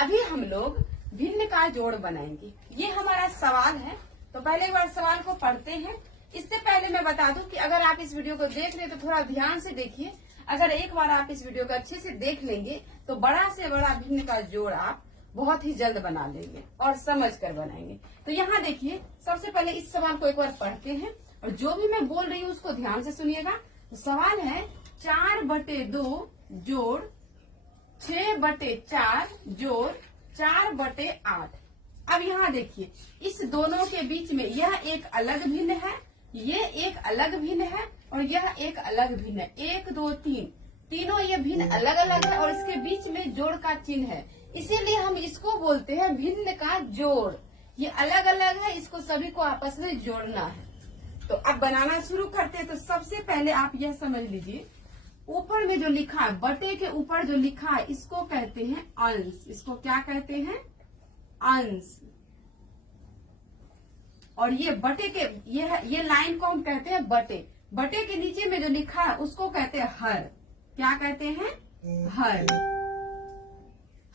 अभी हम लोग भिन्न का जोड़ बनाएंगे। ये हमारा सवाल है, तो पहले एक बार सवाल को पढ़ते हैं। इससे पहले मैं बता दूं कि अगर आप इस वीडियो को देख रहे हैं तो थोड़ा ध्यान से देखिए। अगर एक बार आप इस वीडियो को अच्छे से देख लेंगे तो बड़ा से बड़ा भिन्न का जोड़ आप बहुत ही जल्द बना लेंगे और समझ कर बनाएंगे। तो यहाँ देखिए, सबसे पहले इस सवाल को एक बार पढ़ते हैं और जो भी मैं बोल रही हूँ उसको ध्यान से सुनिएगा। तो सवाल है 4/2 जोड़ 6/4 जोड़ 4/8। अब यहाँ देखिए, इस दोनों के बीच में यह एक अलग भिन्न है, ये एक अलग भिन्न है और यह एक अलग भिन्न है। 1 2 3 तीनों ये भिन्न अलग अलग है और इसके बीच में जोड़ का चिन्ह है, इसीलिए हम इसको बोलते हैं भिन्न का जोड़। ये अलग अलग है, इसको सभी को आपस में जोड़ना है। तो अब बनाना शुरू करते हैं। तो सबसे पहले आप यह समझ लीजिए, ऊपर में जो लिखा है, बटे के ऊपर जो लिखा है, इसको कहते हैं अंश। इसको क्या कहते हैं? अंश। और ये बटे के ये लाइन को हम कहते हैं बटे। बटे के नीचे में जो लिखा है उसको कहते हैं हर। क्या कहते हैं? हर।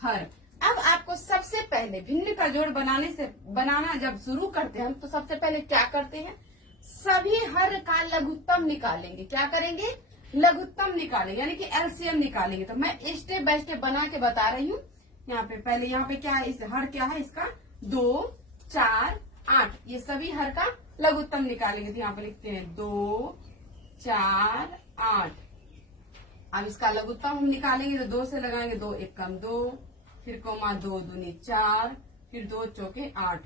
हर। अब आपको सबसे पहले भिन्न का जोड़ बनाना जब शुरू करते हैं हम, तो सबसे पहले क्या करते हैं? सभी हर का लघुत्तम निकालेंगे। क्या करेंगे? लघुत्तम निकालेंगे, यानी कि एलसीएम निकालेंगे। तो मैं स्टेप बाय स्टेप बना के बता रही हूँ। यहाँ पे पहले यहाँ पे क्या है, इस हर क्या है इसका? 2 4 8। ये सभी हर का लघुत्तम निकालेंगे। तो यहाँ पे लिखते हैं 2 4 8। अब इसका लघुत्तम हम निकालेंगे तो 2 से लगाएंगे, 2 1 2, फिर कोमा 2 दूनी 4, फिर 2 चौके 8।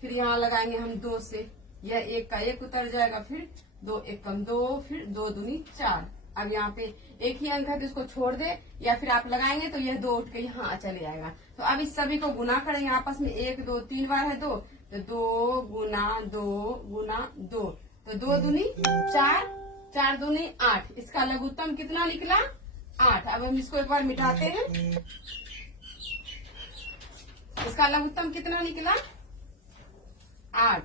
फिर यहाँ लगाएंगे हम 2 से, यह 1 का 1 उतर जाएगा, फिर 2 1 2, फिर 2 दूनी 4। अब यहाँ पे एक ही अंक है तो इसको छोड़ दे, या फिर आप लगाएंगे तो यह 2 उठ के यहाँ चले जाएगा। तो अब इस सभी को गुना करेंगे आपस में। 1 2 3 बार है 2, तो 2 गुना 2 गुना 2, तो 2 दूनी 4, 4 दूनी 8। इसका लघुत्तम कितना निकला? 8। अब हम इसको एक बार मिटाते हैं। इसका लघुत्तम कितना निकला? 8।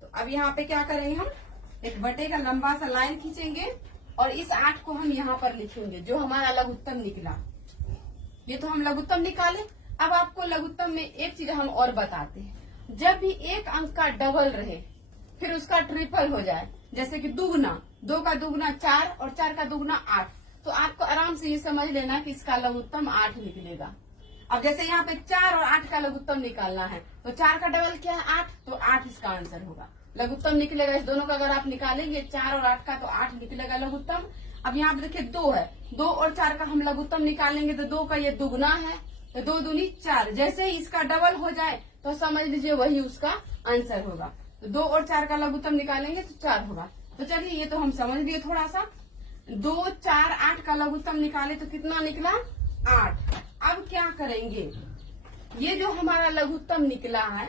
तो अब यहाँ पे क्या करेंगे हम? एक बटे का लंबा सा लाइन खींचेंगे और इस 8 को हम यहाँ पर लिखेंगे, जो हमारा लघुत्तम निकला। ये तो हम लघुत्तम निकाले। अब आपको लघुत्तम में एक चीज हम और बताते हैं। जब भी एक अंक का डबल रहे, फिर उसका ट्रिपल हो जाए, जैसे कि दुगुना, 2 का दुगुना 4 और 4 का दुगुना 8, तो आपको आराम से ये समझ लेना कि इसका लघुत्तम 8 निकलेगा। अब जैसे यहाँ पे 4 और 8 का लघुत्तम निकालना है, तो 4 का डबल क्या है? 8, तो 8 इसका आंसर होगा। लघुत्तम निकलेगा इस दोनों का। अगर आप निकालेंगे 4 और 8 का, तो 8 निकलेगा लघुत्तम। अब यहाँ पे देखिए 2 है, 2 और 4 का हम लघुत्तम निकालेंगे तो 2 का ये दुगुना है, तो 2 दूनी 4। जैसे ही इसका डबल हो जाए तो समझ लीजिए वही उसका आंसर होगा। तो 2 और 4 का लघुत्तम निकालेंगे तो 4 होगा। तो चलिए ये तो हम समझ लिए थोड़ा सा। 2 4 8 का लघुत्तम निकाले तो कितना निकला? 8। अब क्या करेंगे? ये जो हमारा लघुत्तम निकला है,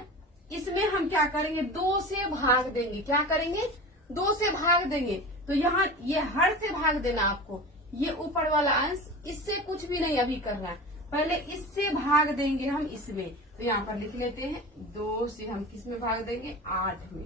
इसमें हम क्या करेंगे? 2 से भाग देंगे। क्या करेंगे? 2 से भाग देंगे। तो यहाँ ये हर से भाग देना आपको। ये ऊपर वाला अंश, इससे कुछ भी नहीं अभी करना है, पहले इससे भाग देंगे हम इसमें। तो यहाँ पर लिख लेते हैं, 2 से हम किस में भाग देंगे? 8 में।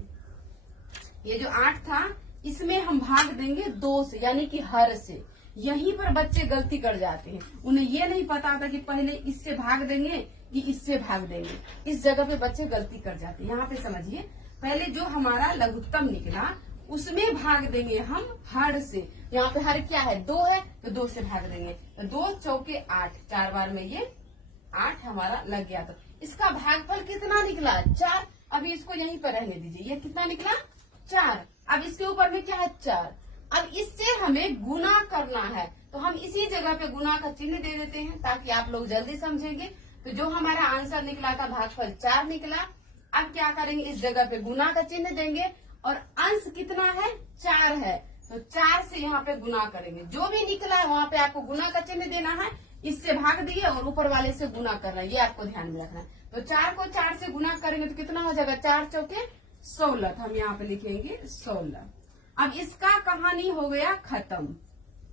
ये जो 8 था, इसमें हम भाग देंगे 2 से, यानी कि हर से। यहीं पर बच्चे गलती कर जाते हैं। उन्हें ये नहीं पता था कि पहले इससे भाग देंगे कि इससे भाग देंगे। इस जगह पे बच्चे गलती कर जाते हैं। यहाँ पे समझिए, पहले जो हमारा लघुत्तम निकला उसमें भाग देंगे हम हर से। यहाँ पे हर क्या है? 2 है, तो 2 से भाग देंगे, तो 2 चौके 8, 4 बार में ये 8 हमारा लग गया। तो इसका भागफल कितना निकला? 4। अभी इसको यहीं पर रहने दीजिए। ये कितना निकला? 4। अब इसके ऊपर में क्या है? 4। अब इससे हमें गुना करना है, तो हम इसी जगह पे गुना का चिन्ह दे देते हैं ताकि आप लोग जल्दी समझेंगे। तो जो हमारा आंसर निकला था, भागफल 4 निकला। अब क्या करेंगे? इस जगह पे गुना का चिन्ह देंगे और अंश कितना है? 4 है, तो 4 से यहाँ पे गुना करेंगे। जो भी निकला है वहाँ पे आपको गुना का चिन्ह देना है। इससे भाग दिए और ऊपर वाले से गुना करना है, ये आपको ध्यान में रखना है। तो 4 को 4 से गुना करेंगे तो कितना हो जाएगा? 4 चौके 16। हम यहाँ पे लिखेंगे 16। अब इसका कहानी हो गया खत्म।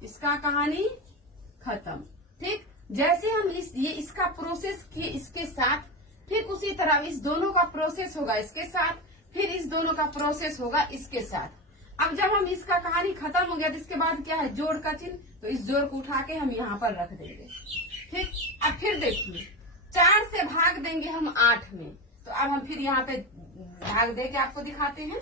इसका कहानी खत्म। ठीक, जैसे हम इसका प्रोसेस किए इसके साथ, फिर उसी तरह इस दोनों का प्रोसेस होगा इसके साथ, फिर इस दोनों का प्रोसेस होगा इसके साथ। अब जब हम इसका कहानी खत्म हो गया तो इसके बाद क्या है? जोड़ का चिन्ह। तो इस जोड़ को उठा के हम यहाँ पर रख देंगे। ठीक, अब फिर देखिए 4 भाग देंगे हम 8 में। तो अब हम फिर यहाँ पे भाग दे के आपको दिखाते हैं।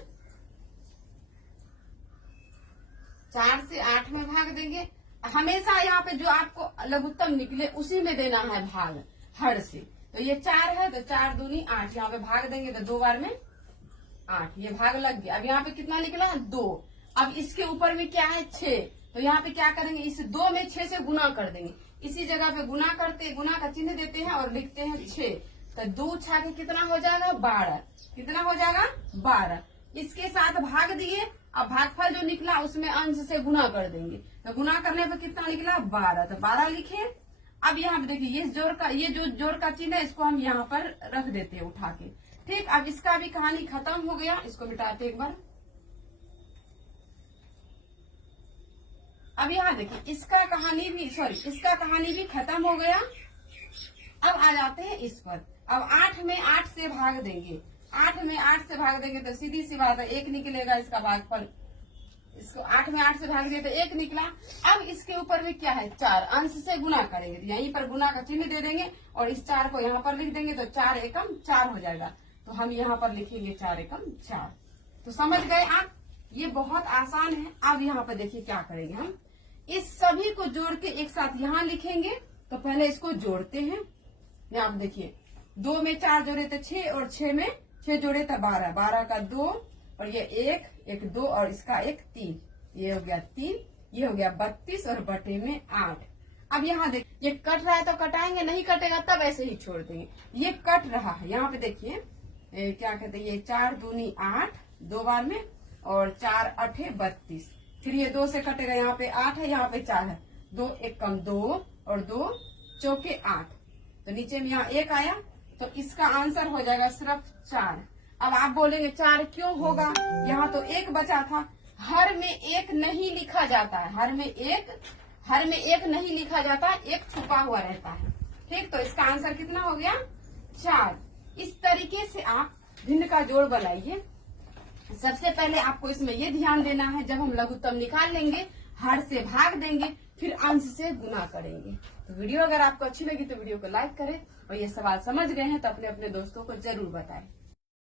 4 से 8 में भाग देंगे। हमेशा यहाँ पे जो आपको लघुत्तम निकले उसी में देना है भाग, हर से। तो ये 4 है तो 4 दूनी 8, यहाँ पे भाग देंगे तो 2 बार में 8, ये भाग लग गया। अब यहाँ पे कितना निकला 2। अब इसके ऊपर में क्या है 6, तो यहाँ पे क्या करेंगे, इस 2 में 6 से गुना कर देंगे। इसी जगह पे गुना का चिन्ह देते हैं और लिखते हैं 6। तो 2 छा के कितना हो जाएगा 12, कितना हो जाएगा 12। इसके साथ भाग दिए, अब भागफल जो निकला उसमें अंश से गुना कर देंगे। तो गुना करने पर कितना निकला 12, तो 12 लिखे। अब यहाँ पे देखिए ये जो जोड़ का चिन्ह है इसको हम यहाँ पर रख देते हैं उठा के। ठीक, अब इसका भी कहानी खत्म हो गया, इसको मिटाते एक बार। अब यहाँ देखिए इसका कहानी भी खत्म हो गया। अब आ जाते हैं इस पर। अब 8 में 8 से भाग देंगे, 8 में 8 से भाग देंगे तो सीधी सी बात है 1 निकलेगा इसका भागफल। इसको 8 में 8 से भाग दिए तो 1 निकला। अब इसके ऊपर में क्या है 4, अंश से गुना करेंगे, यहीं पर गुना का चिन्ह दे देंगे और इस 4 को यहाँ पर लिख देंगे तो 4 एकम 4 हो जाएगा। तो हम यहाँ पर लिखेंगे 4 एकम 4। तो समझ गए आप, ये बहुत आसान है। अब यहाँ पर देखिए क्या करेंगे, हम इस सभी को जोड़ के एक साथ यहाँ लिखेंगे। तो पहले इसको जोड़ते हैं। यहाँ आप देखिए 2 में 4 जोड़े तो 6 और 6 में 6 जोड़े तो 12, 12 का 2 और ये 1 2 और इसका 1 3, ये हो गया 3, ये हो गया 32 और बटे में 8। अब यहाँ देखिए ये कट रहा है तो कटाएंगे, नहीं कटेगा तब ऐसे ही छोड़ देंगे। ये कट रहा है, यहाँ पे देखिए क्या कहते हैं, ये 4 दूनी 8 2 बार में और 4 8 32। फिर ये 2 से कटेगा, यहाँ पे 8 है, यहाँ पे 4 है, 2 1 कम 2 और 2 चौके 8। तो नीचे में यहाँ 1 आया, तो इसका आंसर हो जाएगा सिर्फ 4। अब आप बोलेंगे 4 क्यों होगा, यहाँ तो 1 बचा था। हर में 1 नहीं लिखा जाता है, हर में एक नहीं लिखा जाता, 1 छुपा हुआ रहता है। ठीक, तो इसका आंसर कितना हो गया 4। इस तरीके से आप भिन्न का जोड़ बनाइए। सबसे पहले आपको इसमें ये ध्यान देना है, जब हम लघुत्तम निकाल लेंगे हर से भाग देंगे, फिर अंश से गुना करेंगे। तो वीडियो अगर आपको अच्छी लगी तो वीडियो को लाइक करें और ये सवाल समझ गए हैं तो अपने अपने दोस्तों को जरूर बताएं।